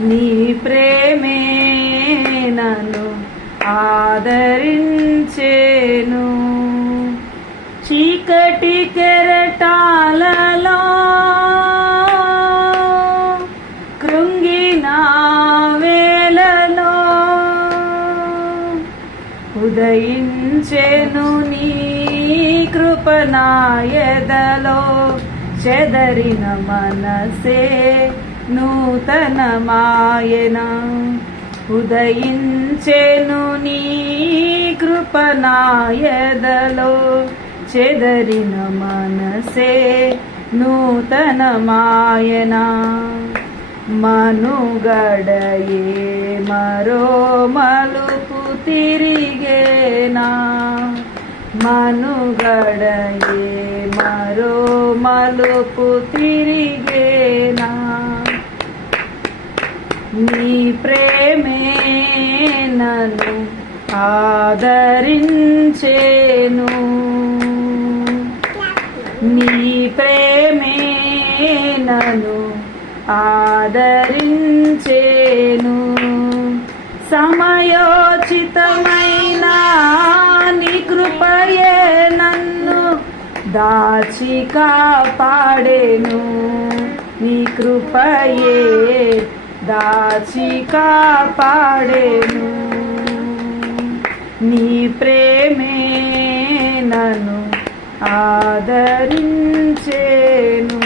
నీ ప్రేమే నన్ను ఆదరించేను. చీకటి కెరటాలలో కృంగిన వేలలో ఉదయించెను నీ కృపనాయదలో చెదరిన మనసే నూతనమాయన ఉదయించెను నీ కృపనాయదలో చెదరిన మనసే నూతనమాయన. మనుగడయే మరో మలుపు తిరిగేనా. మనుగడయే మరో మలుపు తిరిగేనా నీ ప్రేమే నన్ను ఆదరించేను. నీ ప్రేమే నన్ను ఆదరించేను. సమయోచితమైన నీ కృపయే నన్ను దాచి కాపాడేను. నీ కృపయే దాచి కాపాడేను. నీ ప్రేమే నన్ను ఆదరించేను.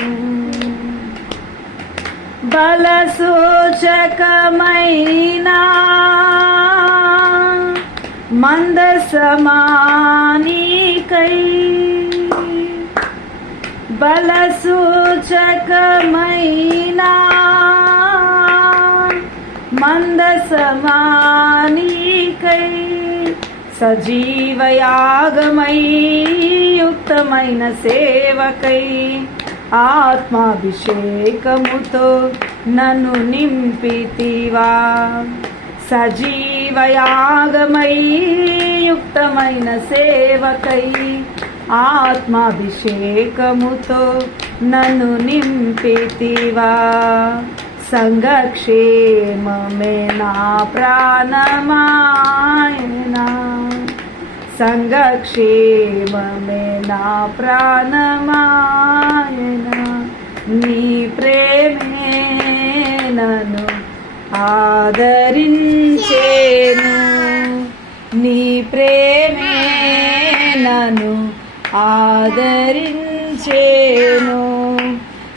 బల సూచకమైన మందసమానికై బల సూచకమైన మందసమానీకై సజీవయాగమై యుక్తమైన సేవకై ఆత్మాభిషేకముతో నన్ను నింపితివా. సజీవయాగమై యుక్తమైన సేవకై ఆత్మాభిషేకముతో నన్ను నింపితివా. సంఘక్షేమమే నా ప్రాణమాయనా? సంఘక్షేమమే నా ప్రాణమాయన? నీ ప్రేమే నన్ను ఆదరించేను. నీ ప్రేమే నన్ను ఆదరించేను.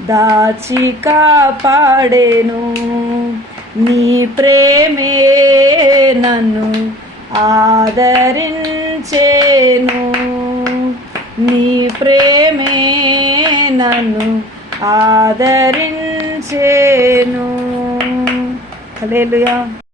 దాచి కాపాడేను నీ ప్రేమే నన్ను ఆదరించేను. నీ ప్రేమే నన్ను ఆదరించేను. హలేలుయా